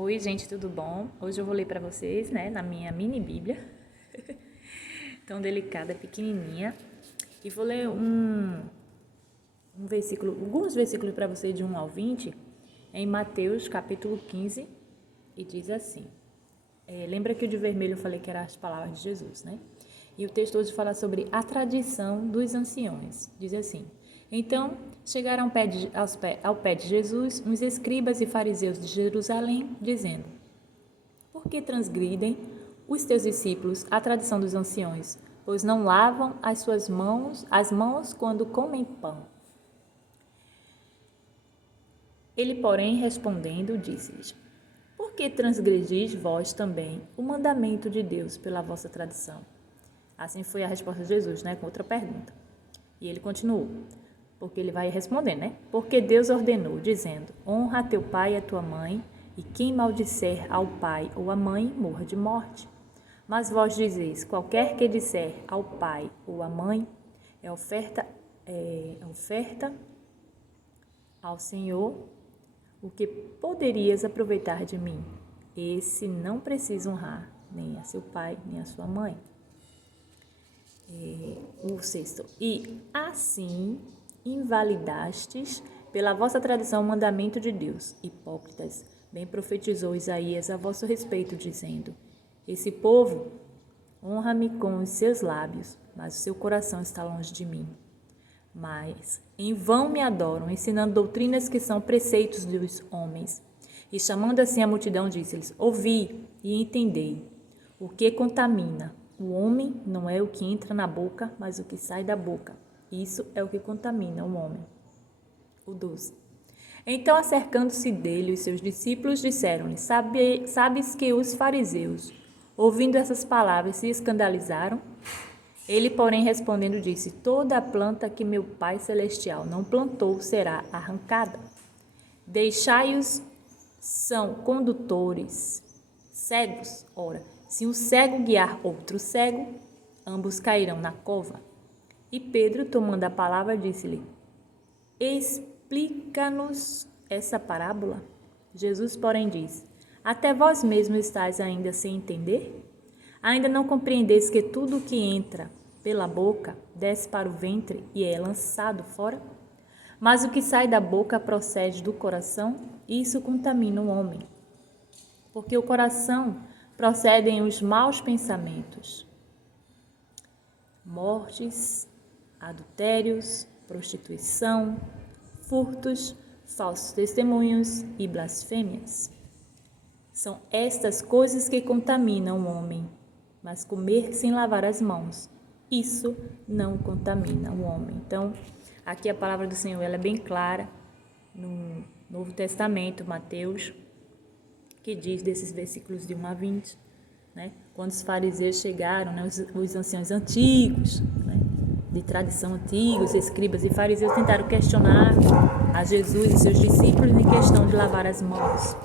Oi, gente, tudo bom? Hoje eu vou ler para vocês, na minha mini Bíblia, tão delicada, pequenininha, e vou ler alguns versículos para vocês de 1 ao 20, em Mateus, capítulo 15, e diz assim. Lembra que o de vermelho eu falei que eram as palavras de Jesus, né? E o texto hoje fala sobre a tradição dos anciões. Diz assim: Então chegaram ao pé de Jesus uns escribas e fariseus de Jerusalém, dizendo: Por que transgridem os teus discípulos a tradição dos anciões, pois não lavam as mãos quando comem pão? Ele, porém, respondendo, disse-lhes: Por que transgredis vós também o mandamento de Deus pela vossa tradição? Assim foi a resposta de Jesus, com outra pergunta. E ele continuou, porque ele vai responder, Porque Deus ordenou, dizendo: Honra a teu pai e a tua mãe, e quem maldisser ao pai ou à mãe, morra de morte. Mas vós dizeis: qualquer que disser ao pai ou à mãe, é oferta ao Senhor, o que poderias aproveitar de mim? Esse não precisa honrar nem a seu pai, nem a sua mãe. O sexto. E assim invalidastes pela vossa tradição o mandamento de Deus. Hipócritas, bem profetizou Isaías a vosso respeito, dizendo: Esse povo honra-me com os seus lábios, mas o seu coração está longe de mim. Mas em vão me adoram, ensinando doutrinas que são preceitos dos homens. E chamando assim a multidão, disse-lhes: Ouvi e entendei. O que contamina o homem não é o que entra na boca, mas o que sai da boca. Isso é o que contamina o homem. O 12. Então, acercando-se dele, os seus discípulos disseram-lhe: Sabes que os fariseus, ouvindo essas palavras, se escandalizaram? Ele, porém, respondendo, disse: Toda a planta que meu Pai Celestial não plantou será arrancada. Deixai-os, são condutores cegos. Ora, se um cego guiar outro cego, ambos cairão na cova. E Pedro, tomando a palavra, disse-lhe: Explica-nos essa parábola. Jesus, porém, disse: Até vós mesmos estáis ainda sem entender? Ainda não compreendeis que tudo o que entra pela boca desce para o ventre e é lançado fora? Mas o que sai da boca procede do coração, e isso contamina o homem. Porque o coração procedem os maus pensamentos, mortes, adultérios, prostituição, furtos, falsos testemunhos e blasfêmias. São estas coisas que contaminam o homem, mas comer sem lavar as mãos, isso não contamina o homem. Então, aqui a palavra do Senhor ela é bem clara no Novo Testamento, Mateus, que diz desses versículos de 1 a 20, quando os fariseus chegaram, os anciãos antigos, de tradição antiga, os escribas e fariseus tentaram questionar a Jesus e seus discípulos em questão de lavar as mãos.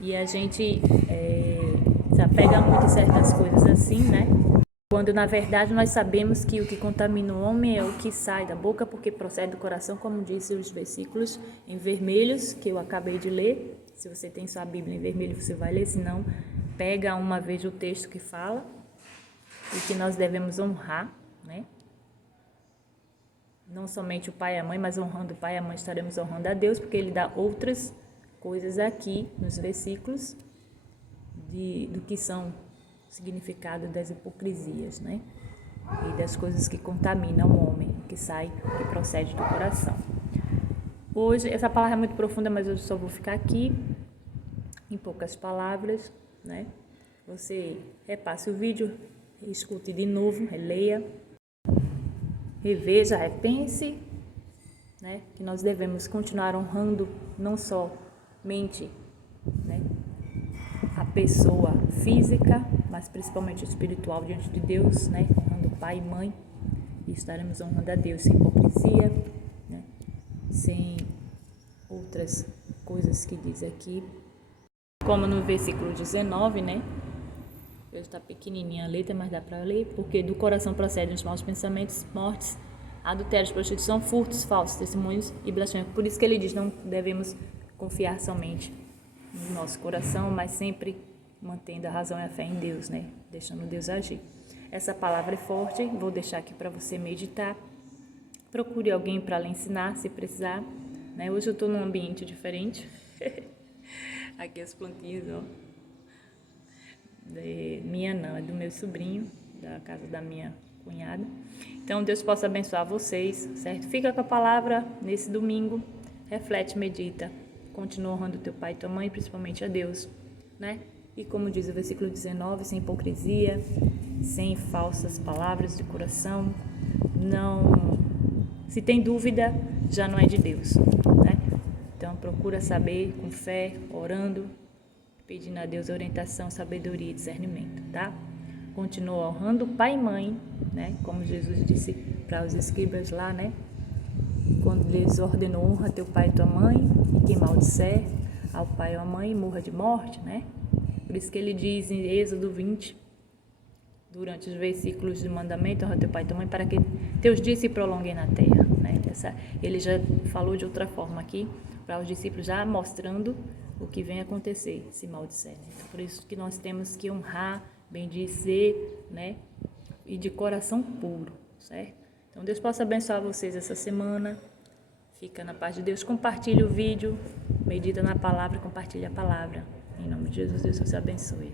E a gente se apega muito em certas coisas assim, quando na verdade nós sabemos que o que contamina o homem é o que sai da boca, porque procede do coração, como disse os versículos em vermelhos que eu acabei de ler. Se você tem sua Bíblia em vermelho, você vai ler, senão pega uma vez o texto que fala e que nós devemos honrar, não somente o pai e a mãe, mas honrando o pai e a mãe estaremos honrando a Deus, porque ele dá outras coisas aqui nos versículos do que são significado das hipocrisias, e das coisas que contaminam o homem, que procede do coração. Hoje, essa palavra é muito profunda, mas eu só vou ficar aqui em poucas palavras, Você repasse o vídeo, escute de novo, releia, reveja, repense, que nós devemos continuar honrando não somente, a pessoa física, mas principalmente espiritual diante de Deus, honrando pai e mãe, e estaremos honrando a Deus sem hipocrisia, sem outras coisas que diz aqui, como no versículo 19, está pequenininha a letra, mas dá para ler, porque do coração procedem os maus pensamentos, mortes, adultérios, prostituição, furtos, falsos testemunhos e blasfêmia. Por isso que ele diz, não devemos confiar somente no nosso coração, mas sempre mantendo a razão e a fé em Deus, né? Deixando Deus agir. Essa palavra é forte, vou deixar aqui para você meditar. Procure alguém para lhe ensinar, se precisar, né? Hoje eu estou num ambiente diferente. Aqui as plantinhas, ó. Minha não, é do meu sobrinho, da casa da minha cunhada. Então, Deus possa abençoar vocês, certo? Fica com a palavra nesse domingo, reflete, medita, continua honrando teu pai e tua mãe, principalmente a Deus, né? E como diz o versículo 19, sem hipocrisia, sem falsas palavras de coração, não... Se tem dúvida, já não é de Deus, né? Então, procura saber com fé, orando, pedindo a Deus orientação, sabedoria e discernimento, tá? Continua honrando pai e mãe, né? Como Jesus disse para os escribas lá, né? Quando lhes ordenou, honra teu pai e tua mãe, e quem maldisser ao pai ou à mãe morra de morte, né? Por isso que ele diz em Êxodo 20, durante os versículos de mandamento, honra teu pai e tua mãe, para que teus dias se prolonguem na terra, né? Ele já falou de outra forma aqui, para os discípulos, já mostrando o que vem acontecer, se maldisser, né? Então, por isso que nós temos que honrar, bendizer, né? E de coração puro, certo? Então, Deus possa abençoar vocês essa semana. Fica na paz de Deus. Compartilhe o vídeo, medita na palavra, compartilhe a palavra. Em nome de Jesus, Deus te abençoe.